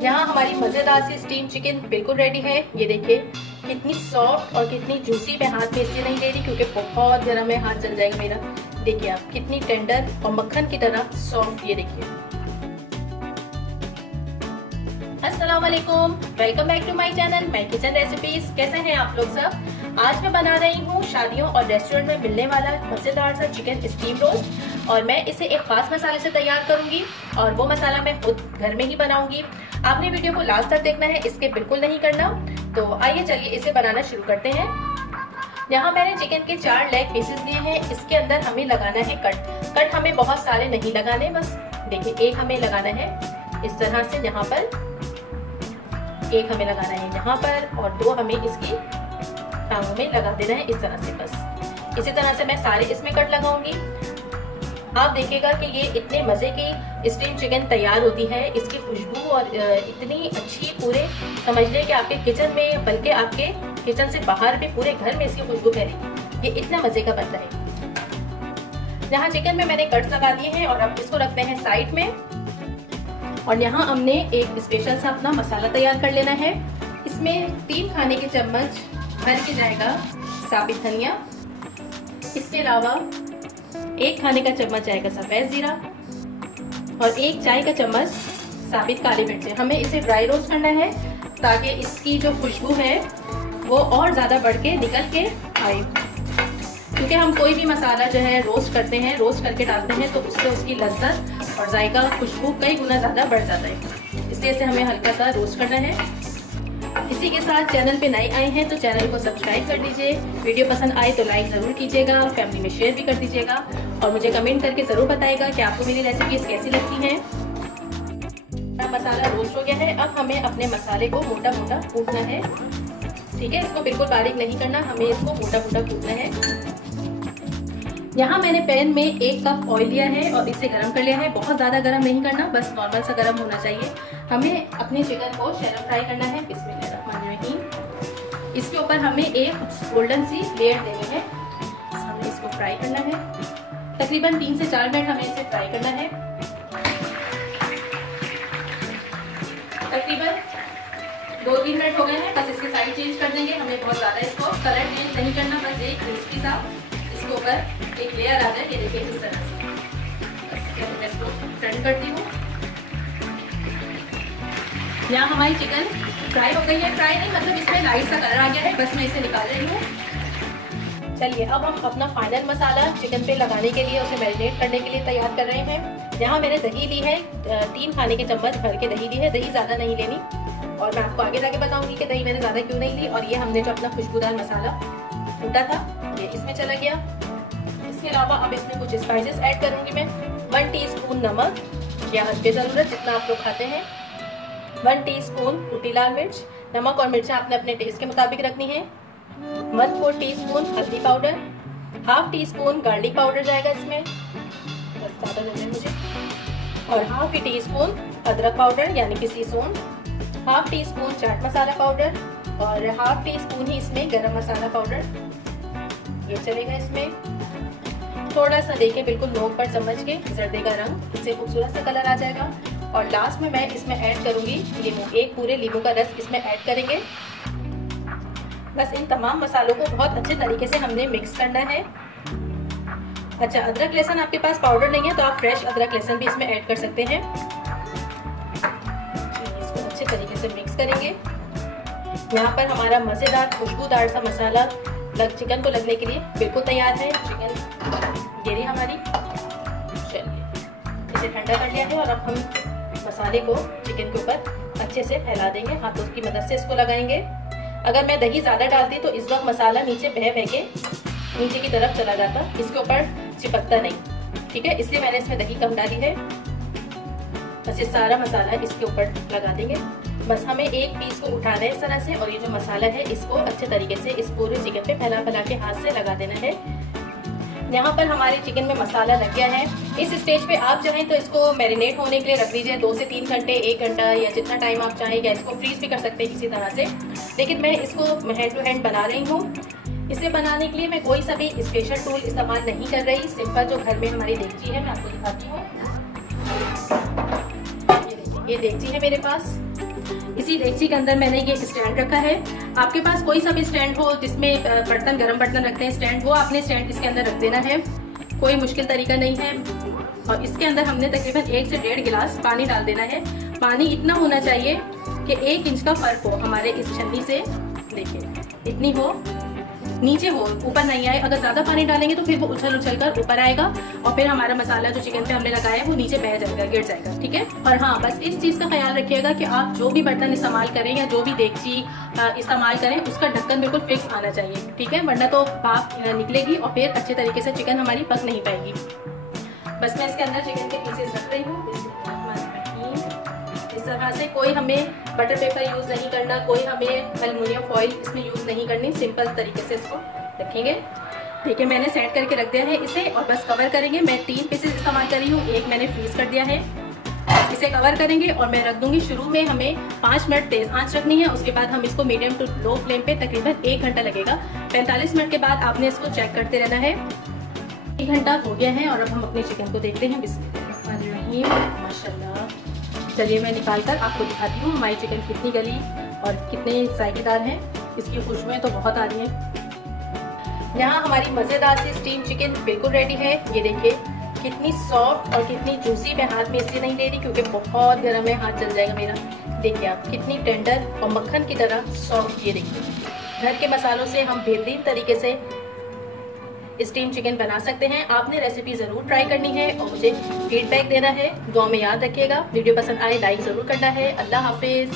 यहाँ हमारी मजेदार सी स्टीम चिकन बिल्कुल रेडी है। ये देखिए कितनी सॉफ्ट और कितनी जूसी। मैं हाथ में इसलिए नहीं ले रही क्योंकि बहुत गर्म है, हाथ जल जाएगा मेरा। देखिए आप कितनी टेंडर और मक्खन की तरह सॉफ्ट। ये देखिए। अस्सलाम वालेकुम, welcome back to my channel my kitchen recipes. कैसे हैं आप लोग सब? आज मैं बना रही हूँ शादियों और रेस्टोरेंट में मिलने वाला मजेदार सा चिकन स्टीम रोस्ट, और मैं इसे एक खास मसाले से तैयार करूंगी और वो मसाला मैं खुद घर में ही बनाऊंगी। आपने वीडियो को लास्ट तक देखना है, इसके बिल्कुल नहीं करना। तो आइए चलिए इसे बनाना शुरू करते हैं। यहाँ मैंने चिकन के 4 लेग पीसेस लिए हैं। इसके अंदर हमें लगाना है कट हमें बहुत सारे नहीं लगाने, बस देखिए एक हमें लगाना है इस तरह से, यहाँ पर एक हमें लगाना है यहाँ पर, और 2 हमें इसकी टांगों में लगा देना है इस तरह से। बस इसी तरह से मैं सारे इसमें कट लगाऊंगी। आप देखिएगा कि ये इतने मजे की स्टीम चिकन तैयार होती है। इसकी खुशबू और इतनी अच्छी, पूरे समझ लें कि आपके किचन में, बल्कि आपके किचन से बाहर भी पूरे घर में इसकी खुशबू फैलेगी। ये इतना मजे का बनता है। यहाँ चिकन में मैंने कट्स लगा दिए हैं और अब इसको रखते हैं साइड में। और यहाँ हमने एक स्पेशल सा अपना मसाला तैयार कर लेना है। इसमें 3 खाने के चम्मच भर के जाएगा साबित धनिया। इसके अलावा 1 खाने का चम्मच जाएगा सफेद जीरा और 1 चाय का चम्मच साबित काली मिर्च। हमें इसे ड्राई रोस्ट करना है ताकि इसकी जो खुशबू है वो और ज्यादा बढ़ के निकल के आए। क्योंकि हम कोई भी मसाला जो है रोस्ट करते हैं, रोस्ट करके डालते हैं, तो उससे उसकी लज्जत और जायका, खुशबू कई गुना ज्यादा बढ़ जाता है। इसलिए इसे हमें हल्का सा रोस्ट करना है। इसी के साथ चैनल पे नए आए हैं तो चैनल को सब्सक्राइब कर दीजिए। वीडियो पसंद आए तो लाइक जरूर कीजिएगा, फैमिली में शेयर भी कर दीजिएगा और मुझे कमेंट करके जरूर बताइएगा कि आपको मेरी रेसिपीज कैसी लगती हैं। मसाला रोस्ट हो गया है। अब हमें अपने मसाले को मोटा मोटा कूटना है। ठीक है, इसको बिल्कुल बारीक नहीं करना, हमें इसको मोटा मोटा कूटना है। यहाँ मैंने पैन में 1 कप ऑयल लिया है और इसे गर्म कर लिया है। बहुत ज्यादा गर्म नहीं करना, बस नॉर्मल सा गर्म होना चाहिए। हमें अपने चिकन को शैलो फ्राई करना है। बिस्मिल्लाहिर्रहमानिर्रहीम। इसके ऊपर हमें एक गोल्डन सी लेयर देनी है। हमें इसको फ्राई करना है। तकरीबन 3 से 4 मिनट हमें इसे फ्राई करना है। तकरीबन 2-3 मिनट हो गए हैं। बस इसके साइड चेंज कर देंगे। हमें बहुत ज्यादा इसको कलर चेंज नहीं करना, बस एक क्रिस्पी सा इसके ऊपर एक लेयर आ जाए। ये देखिए इस तरह से। बस मैं इसको टर्न करती हूँ। यहाँ हमारी चिकन फ्राई हो गई है। फ्राई नहीं मतलब इसमें लाइट सा कलर आ गया है। बस मैं इसे निकाल रही हूँ। चलिए अब हम अपना फाइनल मसाला चिकन पे लगाने के लिए, उसे मैरिनेट करने के लिए तैयार कर रहे हैं। यहाँ मैंने दही ली है, 3 खाने के चम्मच भर के दही ली है। दही ज्यादा नहीं लेनी और मैं आपको आगे जाके बताऊंगी कि दही मैंने ज्यादा क्यों नहीं ली। और ये हमने जो अपना खुशबूदार मसाला कूटा था ये इसमें चला गया। इसके अलावा अब इसमें कुछ स्पाइसेस ऐड करूंगी मैं। 1 टीस्पून नमक, या हस्बे जरूरत जितना आप लोग खाते हैं। 1 टीस्पून कुटी लाल मिर्च। नमक और मिर्चा आपने अपने टेस्ट के मुताबिक रखनी है। 1/4 टीस्पून हल्दी पाउडर, 1/2 टीस्पून गार्लिक पाउडर जाएगा इसमें, बस ज्यादा लग रहा है मुझे, और 1/2 टीस्पून अदरक पाउडर यानी कि सीसोन, 1/2 टीस्पून चाट मसाला पाउडर और 1/2 टीस्पून ही इसमें गरम मसाला पाउडर ये चलेगा। इसमें थोड़ा सा देखिए बिल्कुल नोक पर चम्मच के जर्दे का रंग, इससे खूबसूरत सा कलर आ जाएगा। और लास्ट में मैं इसमें ऐड करूंगी लींबू। 1 पूरे नींबू का रस इसमें ऐड करेंगे। बस इन तमाम मसालों को बहुत अच्छे तरीके से हमने मिक्स करना है। अच्छा, अदरक लहसुन आपके पास पाउडर नहीं है तो आप फ्रेश अदरक लहसुन भी इसमें ऐड कर सकते हैं। इसको अच्छे तरीके से मिक्स करेंगे। यहाँ पर हमारा मजेदार खुशबूदार सा मसाला चिकन को लगने के लिए बिल्कुल तैयार है। चिकन ये रही हमारी। चलिए इसे ठंडा कर लिया है और अब हम मसाले को चिकन के ऊपर अच्छे से फैला देंगे। हाथों की मदद से इसको लगाएंगे। अगर मैं दही ज्यादा डालती तो इस वक्त मसाला नीचे बह के नीचे की तरफ चला जाता, इसके ऊपर चिपकता नहीं। ठीक है, इसलिए मैंने इसमें दही कम डाली है। बस ये सारा मसाला इसके ऊपर लगा देंगे। बस हमें एक पीस को उठाना है इस तरह से, और ये जो मसाला है इसको अच्छे तरीके से इस पूरे चिकन पे फैला फैला के हाथ से लगा देना है। यहाँ पर हमारे चिकन में मसाला लग गया है। इस स्टेज पे आप चाहें तो इसको मैरिनेट होने के लिए रख दीजिए 2 से 3 घंटे, 1 घंटा, या जितना टाइम आप चाहें, या इसको फ्रीज भी कर सकते हैं किसी तरह से। लेकिन मैं इसको हैंड टू हैंड बना रही हूँ। इसे बनाने के लिए मैं कोई सा भी स्पेशल टूल इस्तेमाल नहीं कर रही। सिंपल जो घर में हमारी देगची है मैं आपको दिखाती हूँ। ये देगची है मेरे पास। इसी डेगची के अंदर मैंने ये स्टैंड रखा है। आपके पास कोई सा भी स्टैंड हो जिसमें बर्तन, गर्म बर्तन रखते हैं स्टैंड, वो आपने स्टैंड इसके अंदर रख देना है। कोई मुश्किल तरीका नहीं है। और इसके अंदर हमने तकरीबन 1 से 1.5 गिलास पानी डाल देना है। पानी इतना होना चाहिए कि 1 इंच का फर्क हो हमारे इस छन्नी से, देखिए इतनी हो, नीचे हो, ऊपर नहीं आए। अगर ज्यादा पानी डालेंगे तो फिर वो उछल उछल कर ऊपर आएगा और फिर हमारा मसाला जो चिकन पे हमने लगाया है वो नीचे बह जाएगा, गिर जाएगा, ठीक है। और हाँ, बस इस चीज का ख्याल रखिएगा कि आप जो भी बर्तन इस्तेमाल करें या जो भी देगची इस्तेमाल करें उसका ढक्कन बिल्कुल फिक्स आना चाहिए, ठीक है, वरना तो भाप निकलेगी और फिर अच्छे तरीके से चिकन हमारी पक नहीं पाएगी। बस मैं इसके अंदर चिकन के पीसेस रख रही हूँ इस तरह से। कोई हमें बटर पेपर यूज नहीं करना, कोई हमें एल्युमिनियम फॉइल इसमें यूज नहीं करनी, सिंपल तरीके से इसको रखेंगे। ठीक है, मैंने सेट करके रख दिया है इसे और बस कवर करेंगे। मैं 3 पीसेस इस्तेमाल कर रही हूँ, 1 मैंने फ्रीज कर दिया है। इसे कवर करेंगे और मैं रख दूंगी। शुरू में हमें 5 मिनट तेज आंच रखनी है, उसके बाद हम इसको मीडियम टू लो फ्लेम पे तकरीबन 1 घंटा लगेगा। 45 मिनट के बाद आपने इसको चेक करते रहना है। 1 घंटा हो गया है और अब हम अपने चिकन को देखते हैं। बिस्मिल्लाह, माशाल्लाह। चलिए मैं निकाल कर आपको दिखाती हूँ हमारी चिकन कितनी गली और कितने जायकेदार हैं। इसकी खुशबुएं तो बहुत आ रही हैं। यहाँ हमारी मज़ेदार सी स्टीम चिकन बिल्कुल रेडी है। ये देखिए कितनी सॉफ्ट और कितनी जूसी। मैं हाथ में इसलिए नहीं ले रही क्योंकि बहुत गर्म है, हाथ जल जाएगा मेरा। देखिए आप कितनी टेंडर और मक्खन की तरह सॉफ्ट। ये देखिए घर के मसालों से हम बेहतरीन तरीके से स्टीम चिकन बना सकते हैं। आपने रेसिपी जरूर ट्राई करनी है और मुझे फीडबैक देना है। दुआ में याद रखिएगा। वीडियो पसंद आए लाइक जरूर करना है। अल्लाह हाफिज।